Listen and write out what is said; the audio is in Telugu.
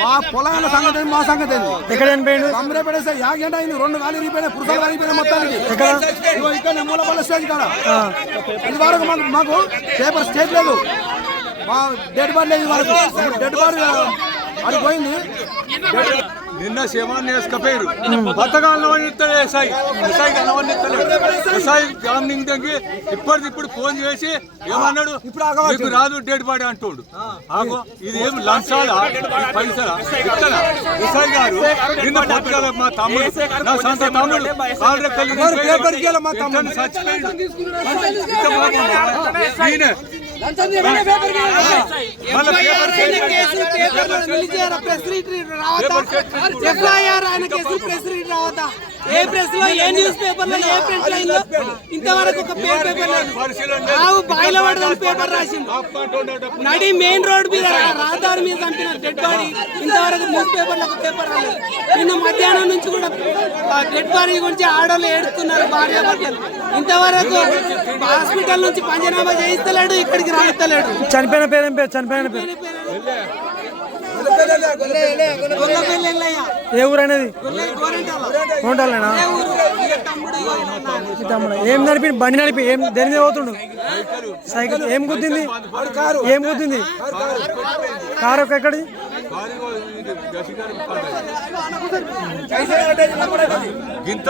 మా పొలాల సంగతి మా సంగతి ఎక్కడ చనిపోయింది కమరే యాగంట అయింది. రెండు కాలు ఇరిగిపోయినాయి పురుషాలు కరిగిపోయినాయి మొత్తానికి. ఎక్కడ? ఇక్కడ మూలపల్ల స్టేజ్ కాడ. ఇది వరకు మాకు పేపర్ స్టేట్ లేదు. మా డెడ్ బాడీ లేదు వరకు. డెడ్ బాడీ అది పోయింది నిన్న శవాన్ని వేసుకపోయారు బతకాలను ఇస్తాడు ఎస్ఐ ఎస్ఐ కనవన్నిస్తలేదు ఎస్ఐ జామినింగ్ దగ్గర ఇప్పటికిప్పుడు ఫోన్ చేసి ఏమన్నాడు? మీకు రాదు డెడ్ బాడీ అంటుండు. ఆగో ఇది ఏం లంచాలా? పైసలా? ఇస్తాడా ఎస్ఐ గారు నిన్న పట్టుదల మా తమ్ముడు నా సొంత తమ్ముడు కాళ్ళు చచ్చిపోయాడు. ఈయనే. ప్రెస్ ఏ ప్రెస్లో ఏ న్యూస్ పేపర్లో ఏ ప్రింట్ లైన్లో ఇంతవరకు ఒక పేపర్ పేపర్ ఆవు బాయిల పడదని పేపర్ రాసిండు. నడి మెయిన్ రోడ్ మీద రహదారి మీద చంపిన డెడ్ బాడీ ఇంతవరకు న్యూస్ పేపర్ ఒక పేపర్ రాలేదు. నిన్న మధ్యాహ్నం నుంచి కూడా డెడ్ బాడీ గురించి ఆడవాళ్ళు ఏడుస్తున్నారు భార్య భర్తలు. ఇంతవరకు హాస్పిటల్ నుంచి పంజనామా చేయిస్తలేడు ఇక్కడికి రాయిస్తలేడు. చనిపోయిన పేరు ఏం పేరు? చనిపోయిన పేరు. ఏ ఊరు అనేది? గొల్ల తమ్ముడు. ఏం నడిపి బండి నడిపి ఏం దేని మీద పోతుండు? సైకిల్ ఏం గుద్దింది? ఏం గుద్దింది? కారు ఒక ఎక్కడి గింత